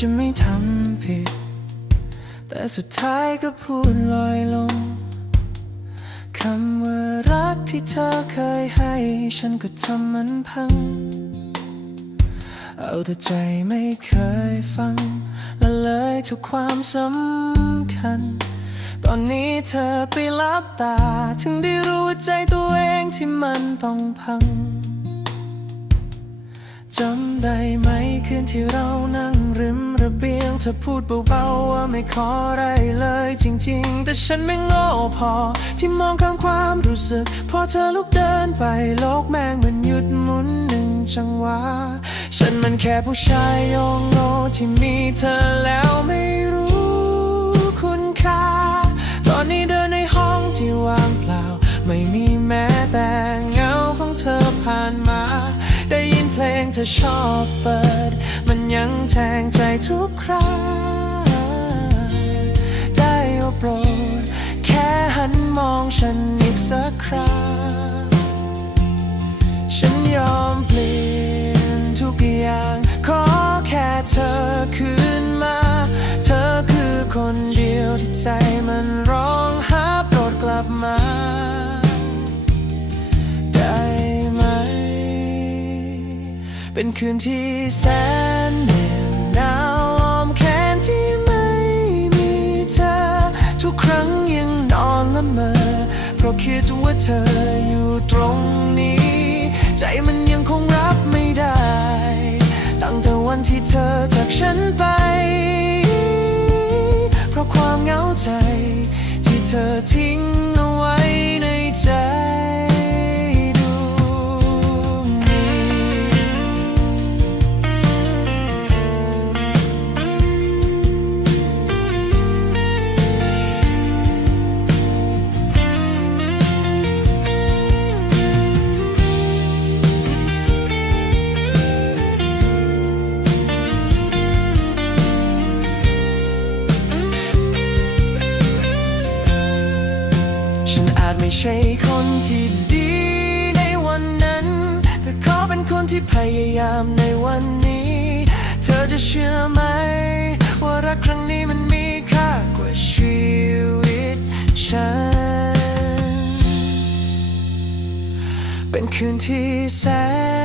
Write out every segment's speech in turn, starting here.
จะไม่ทำผิด แต่สุดท้ายก็พูดลอยลงคำว่ารักที่เธอเคยให้ ฉันก็ทำมันพัง เอาแต่ใจไม่เคยฟังและเลยทุกความสำคัญ ตอนนี้เธอไปลับตา ถึงได้รู้ว่าใจตัวเองที่มันต้องพังจำได้ไหมคืนที่เรานั่งริม เธอพูดเบาๆว่าไม่ขออะไรเลยจริงๆ แต่ฉันไม่โง่พอ ที่มองข้ามความรู้สึก พอเธอลุกเดินไปโลกแม่งมันหยุดหมุนหนึ่งจังหวะฉันมันแค่ผู้ชายโยงโง่ที่มีเธอแล้วไม่รู้คุณค่า ตอนนี้เดินในห้องที่ว่างเปล่า ไม่มีแม้แต่เงาของเธอผ่านมา ได้ยินเพลงเธอชอบเปิด มันยังแทงใจทุกครา สักคราฉันยอมเปลี่ยนทุกอย่าง ขอแค่เธอคืนมา เธอคือคนเดียวที่ใจมันร้องหาโปรดกลับมาได้ไหม เป็นคืนที่แสนเหน็บห คิดว่าเธออยู่ตรงนี้ ใจมันยังคงรับไม่ได้ ตั้งแต่วันที่เธอจากฉันไป เพราะความเหงาใจที่เธอทิ้ง ช่คนที่ดีในวันนั้น แต่ขอเป็นคนที่พยายามในวันนี้ เธอจะเชื่อไหม ว่ารักครั้งนี้มันมีค่ากว่าชีวิตฉัน เป็นคืนที่แส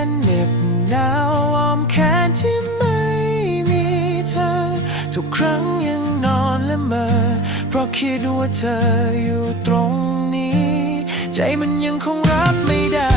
นเหน็บหนาวอ้อมแขนที่ไม่มีเธอ ทุกครั้งยังนอนและเมอเพราะคิดว่าเธออยู่ตรง ใจมันยังคงรับไม่ได้